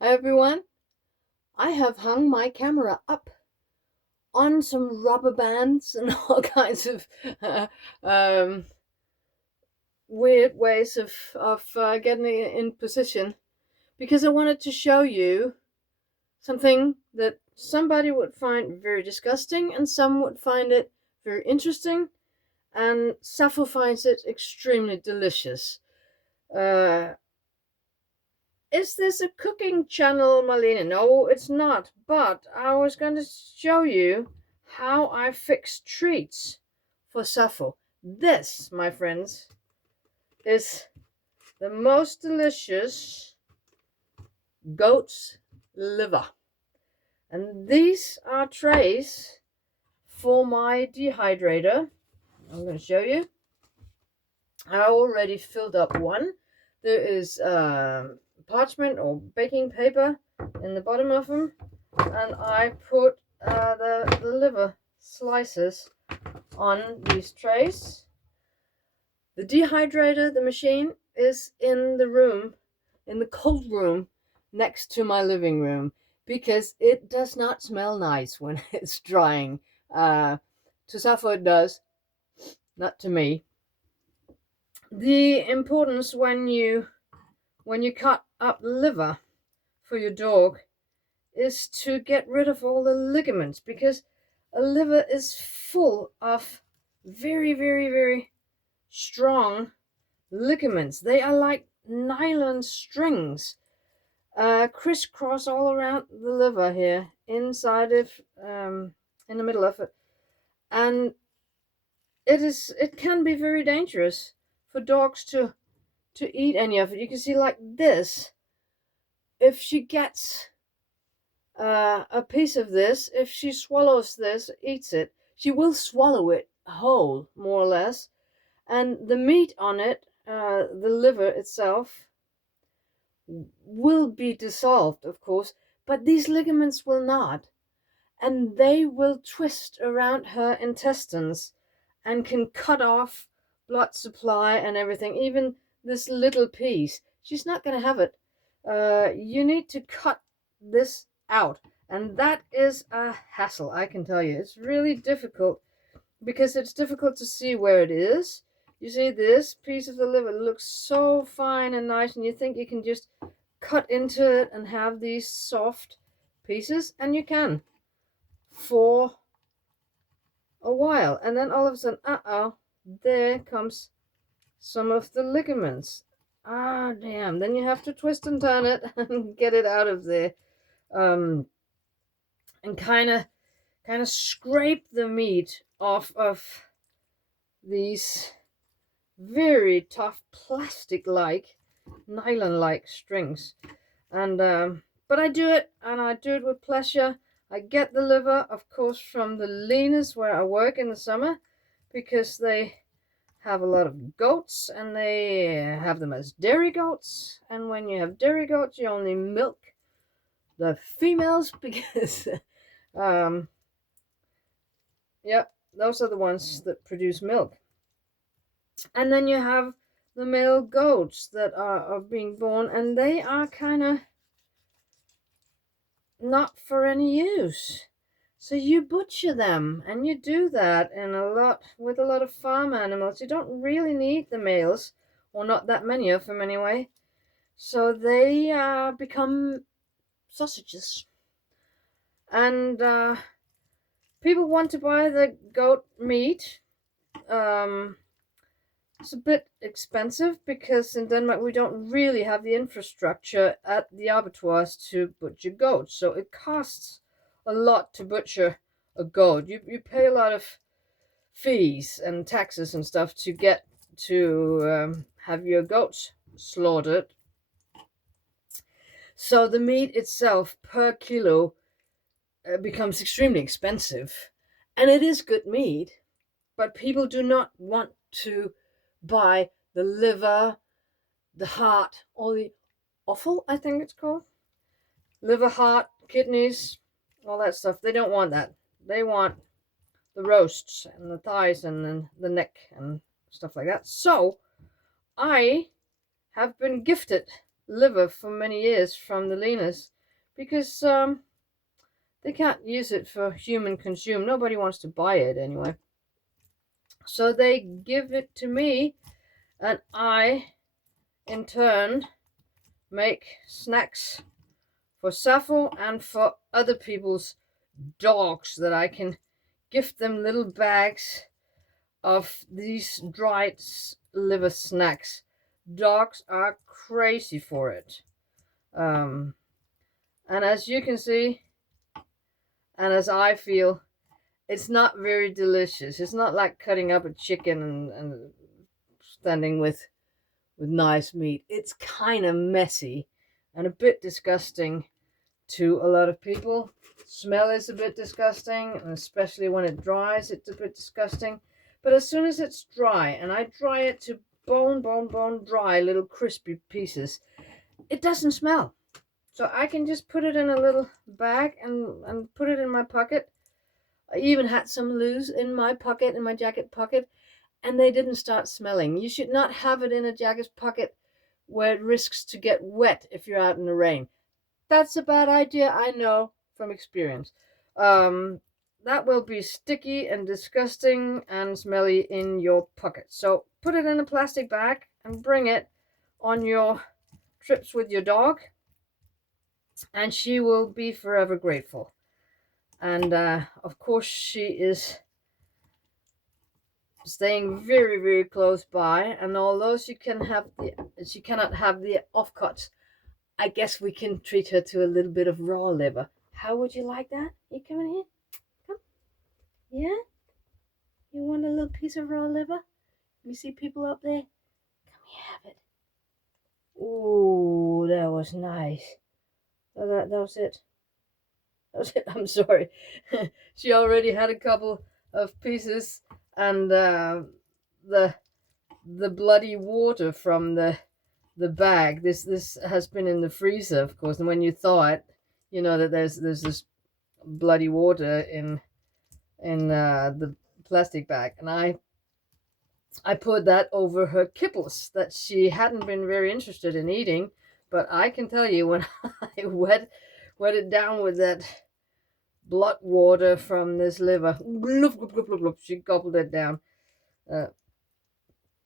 Hi everyone. I have hung my camera up on some rubber bands and all kinds of uh, um, weird ways of getting it in position because I wanted to show you something that somebody would find very disgusting and some would find it very interesting, and Sappho finds it extremely delicious. Uh, Is this a cooking channel, Marlene? No, it's not. But I was going to show you how I fix treats for Sappho. This, my friends, is the most delicious goat's liver. And these are trays for my dehydrator. I'm going to show you. I already filled up one. There is parchment or baking paper in the bottom of them, and I put the liver slices on these trays. The dehydrator, the machine, is in the room, in the cold room next to my living room, because it does not smell nice when it's drying. To Sappho it does, not to me. The importance when you cut up liver for your dog is to get rid of all the ligaments, because a liver is full of very, very, very strong ligaments. They are like nylon strings, crisscross all around the liver here, inside of, in the middle of it, and it can be very dangerous for dogs to eat any of it. You can see like this. If she gets a piece of this, if she swallows this, eats it, she will swallow it whole, more or less. And the meat on it, the liver itself, will be dissolved, of course, but these ligaments will not. And they will twist around her intestines and can cut off blood supply and everything, even this little piece. She's not going to have it. You need to cut this out, and that is a hassle, I can tell you. It's really difficult because it's difficult to see where it is. You see, this piece of the liver looks so fine and nice, and you think you can just cut into it and have these soft pieces, and you can for a while, and then all of a sudden, there comes some of the ligaments. Ah, damn. Then you have to twist and turn it and get it out of there. And kind of scrape the meat off of these very tough plastic-like, nylon-like strings. And but I do it, and I do it with pleasure. I get the liver, of course, from the leaners where I work in the summer, because they have a lot of goats, and they have them as dairy goats. And when you have dairy goats, you only milk the females because, um, yep, those are the ones that produce milk. And then you have the male goats that are being born, and they are kind of not for any use. So you butcher them, and you do that in a lot with a lot of farm animals. You don't really need the males, or not that many of them anyway. So they become sausages, and people want to buy the goat meat. Um, it's a bit expensive because in Denmark we don't really have the infrastructure at the abattoirs to butcher goats, so it costs a lot to butcher a goat. You pay a lot of fees and taxes and stuff to get to have your goats slaughtered. So the meat itself per kilo becomes extremely expensive, and it is good meat, but people do not want to buy the liver, the heart, or the offal, I think it's called. Liver, heart, kidneys, all that stuff. They don't want that. They want the roasts and the thighs and the neck and stuff like that. So I have been gifted liver for many years from the leaners, because they can't use it for human consume. Nobody wants to buy it anyway. So they give it to me, and I, in turn, make snacks for Zaffo and for other people's dogs, that I can gift them little bags of these dried liver snacks. Dogs are crazy for it. And as you can see, and as I feel, it's not very delicious. It's not like cutting up a chicken and standing with nice meat. It's kind of messy and a bit disgusting to a lot of people. Smell is a bit disgusting, and especially when it dries, it's a bit disgusting. But as soon as it's dry, and I dry it to bone dry, little crispy pieces, it doesn't smell. So I can just put it in a little bag and put it in my pocket. I even had some loose in my pocket, in my jacket pocket, and they didn't start smelling. You should not have it in a jacket pocket where it risks to get wet if you're out in the rain. That's a bad idea, I know from experience. That will be sticky and disgusting and smelly in your pocket. So put it in a plastic bag and bring it on your trips with your dog, and she will be forever grateful. And of course, she is staying very close by, and although she cannot have the offcuts, I guess we can treat her to a little bit of raw liver. How would you like that? You coming here? Come. Yeah? You want a little piece of raw liver? You see people up there? Come here, have it. Ooh, that was nice. Oh, that was it. That was it. I'm sorry. She already had a couple of pieces, and the bloody water from the bag. This has been in the freezer, of course, and when you thaw it, you know that there's this bloody water in the plastic bag, and I put that over her kibbles that she hadn't been very interested in eating. But I can tell you, when I wet it down with that blood water from this liver, she gobbled it down,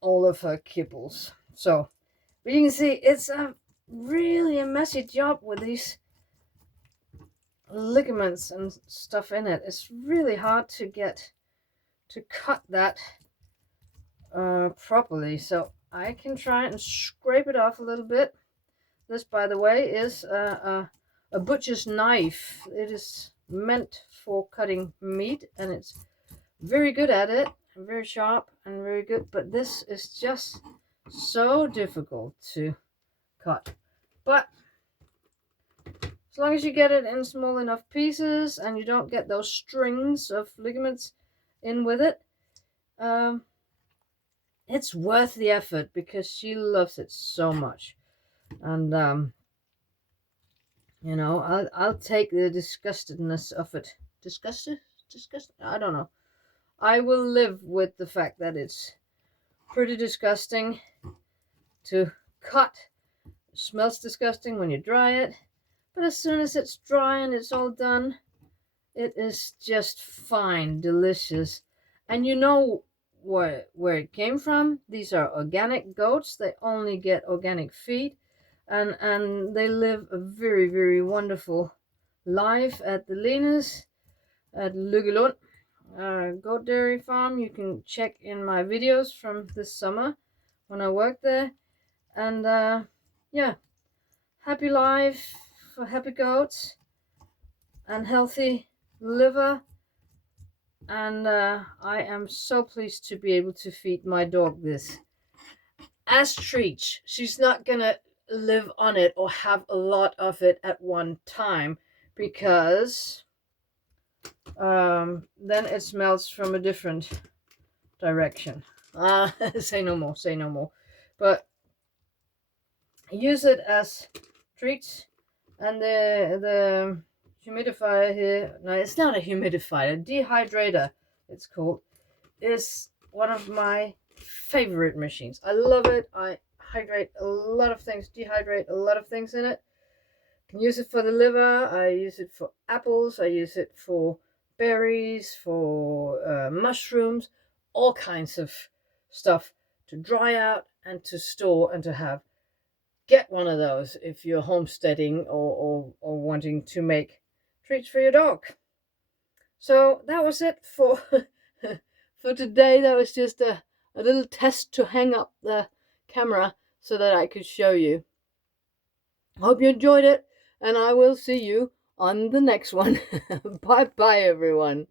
all of her kibbles. So, but you can see it's really a messy job with these ligaments and stuff in it. It's really hard to cut that properly. So I can try and scrape it off a little bit. This, by the way, is a butcher's knife. It is meant for cutting meat, and it's very good at it, very sharp and very good. But this is just so difficult to cut. But as long as you get it in small enough pieces and you don't get those strings of ligaments in with it, it's worth the effort, because she loves it so much. And you know, I'll take the disgustedness of it. Disgusted? I don't know. I will live with the fact that it's pretty disgusting to cut. It smells disgusting when you dry it, but as soon as it's dry and it's all done, it is just fine, delicious. And you know where it came from. These are organic goats. They only get organic feed, and they live a very wonderful life at the Lenas at Lugelund goat dairy farm. You can check in my videos from this summer when I worked there. And yeah, happy life for happy goats and healthy liver. And I am so pleased to be able to feed my dog this as treats. She's not gonna live on it or have a lot of it at one time, because then it smells from a different direction. Say no more. But use it as treats. And the humidifier here, no, it's not a humidifier, a dehydrator it's called, is one of my favorite machines. I love it. I hydrate a lot of things, dehydrate a lot of things in it. Can use it for the liver. I use it for apples. I use it for berries, for mushrooms, all kinds of stuff to dry out and to store and to have. Get one of those if you're homesteading or wanting to make treats for your dog. So that was it for for today. That was just a little test to hang up the camera so that I could show you. Hope you enjoyed it, and I will see you on the next one. Bye bye, everyone.